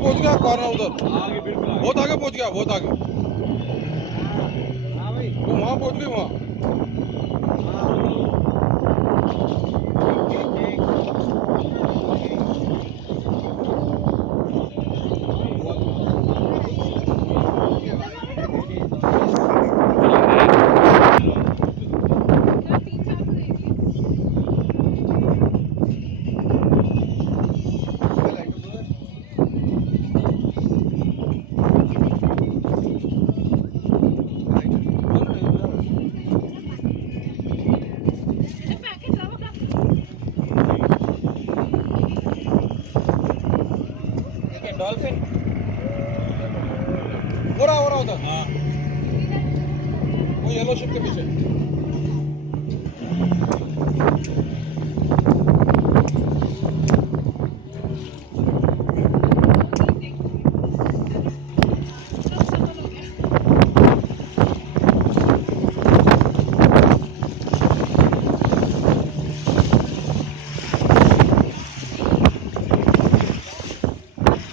पहुंच गया कॉर्नर उधर आगे, बिल्कुल बहुत आगे पहुंच गया, बहुत आगे। हाँ भाई, वो वहां पहुंच गई वहां। डॉल्फिन हो रहा उधर। हाँ, वो येलो शिप के पीछे।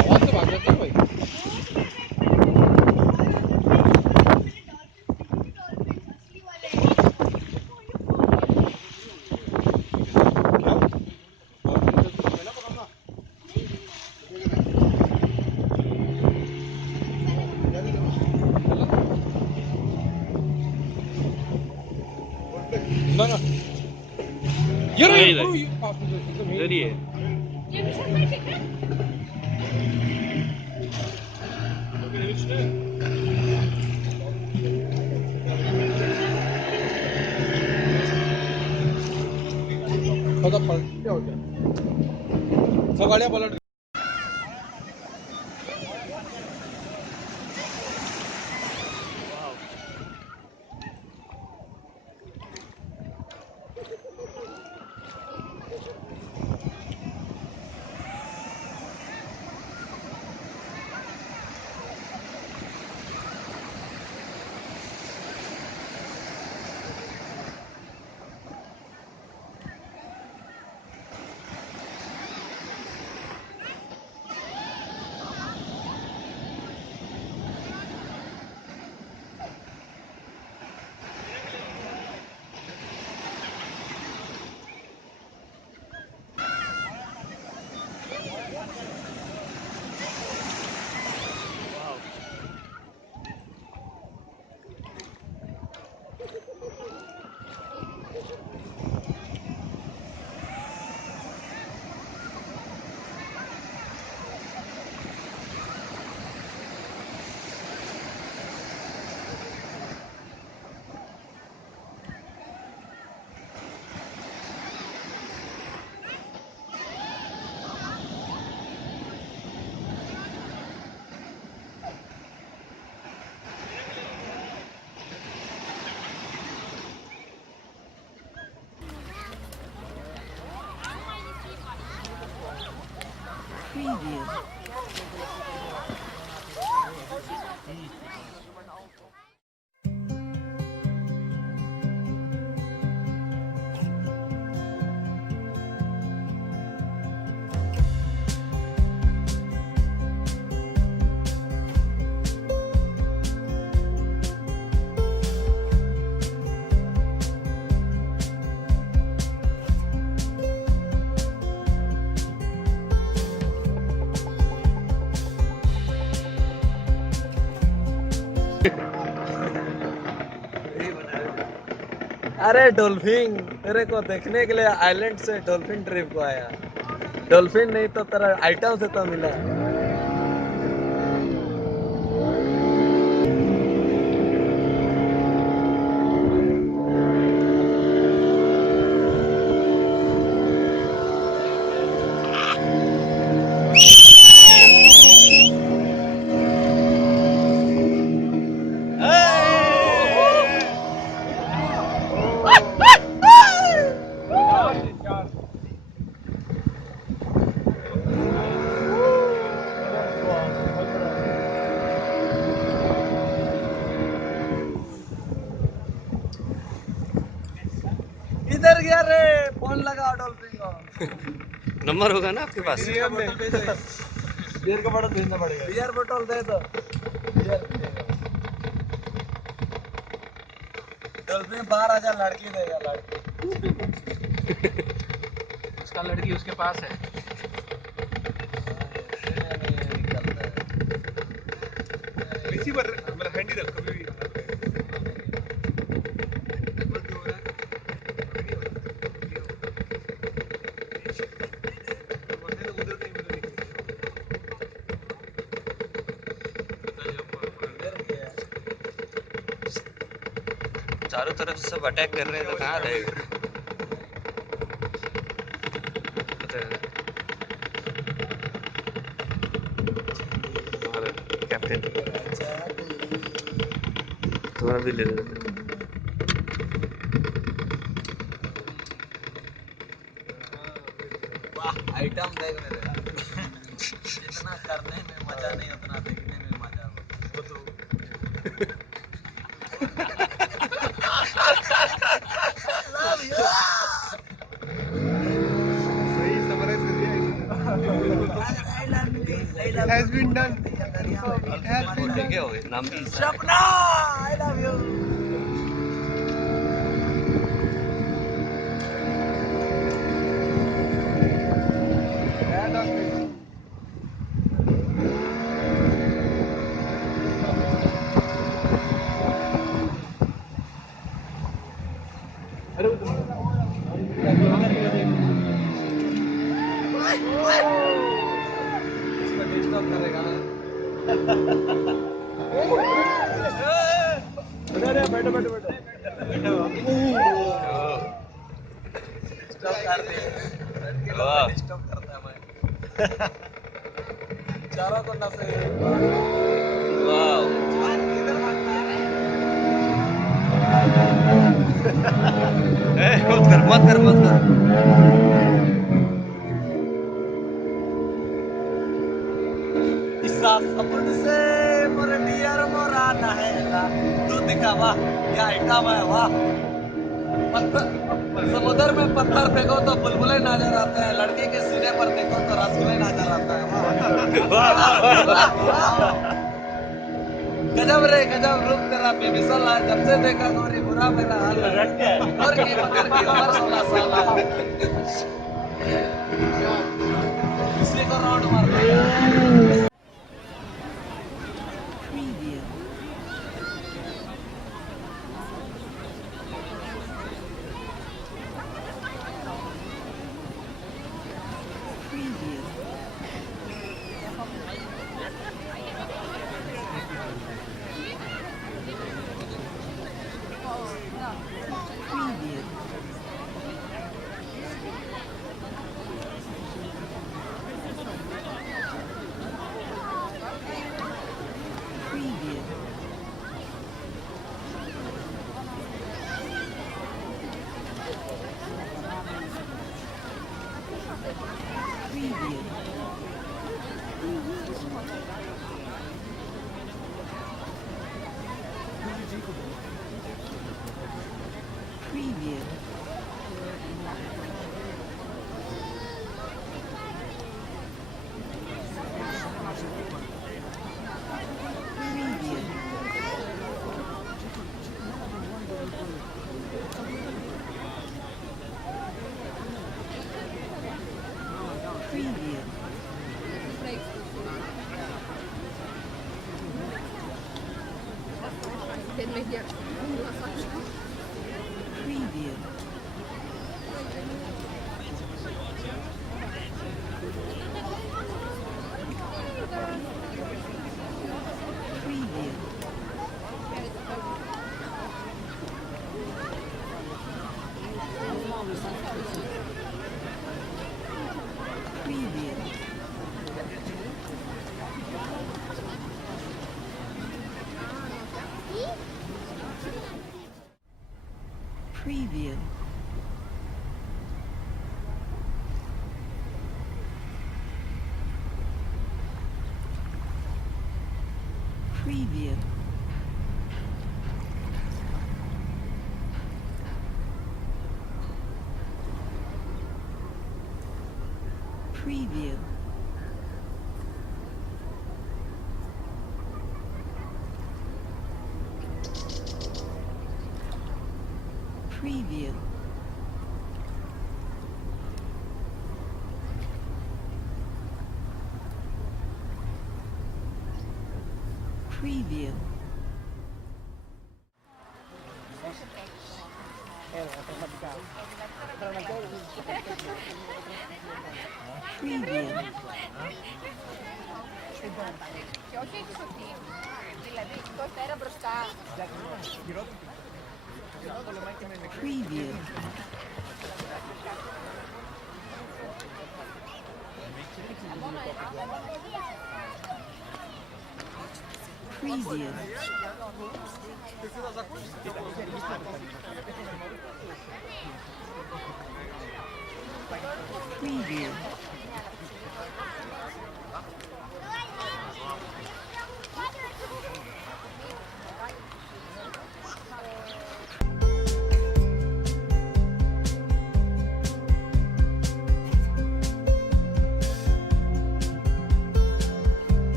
आवाज से भाग जाते हैं भाई। ना ना ये इधर ही है। पता पलट क्या हो गया, सब गाड़ियां पलट। Preview. अरे डॉल्फिन तेरे को देखने के लिए आइलैंड से डॉल्फिन ट्रिप को आया। डॉल्फिन नहीं तो तेरा आइटम से तो मिला। इधर गया रे, फोन लगा डॉल्फिन को। नंबर होगा ना आपके पास? बियर का बॉटल भेजना पड़ेगा। बियर बोतल दे दो। बियर डॉल्फिन 12,000 लड़की देगा, लड़की। उसका लड़की उसके पास है। इसी पर मेरा हैंडी रख कभी भी। चारों तरफ से सब अटैक कर रहे हैं तो कहाँ रहेगा? कैप्टन तुम्हारा भी ले लेते। वाह आइटम देख मेरे जितना करने में मजा नहीं उतना देखने में मजा। वो तो love you सही समराइज कर दिया। It has been done. It has been done. क्या हो गया नाम भी सपना आई लव यू। करेगा ना। बैठो बैठो बैठो। स्टॉप कर दे। लड़के लोग स्टॉप करता है मैं। चारों को नसे। वाह। मत कर मत कर। सपन से मोर डियर मोरा नहेला तू दिखा वाह क्या आइटम है वाह। समुद्र में पत्थर फेंको तो बुलबुले नजर आते हैं, लड़की के सीने पर देखो तो रसगुल्ले नजर आता है। गजब रे गजब रूप तेरा बेमिसाल है, जब से देखा गोरी बुरा मेरा हाल है। और की मगर की उम्र 16 साल है। इसी को राउंड मारते हैं। Preview. Preview. Preview. Preview. Preview. Preview. Και όχι εξωτή. Δηλαδή, το τέρα μπροστά. Preview. Preview. Preview.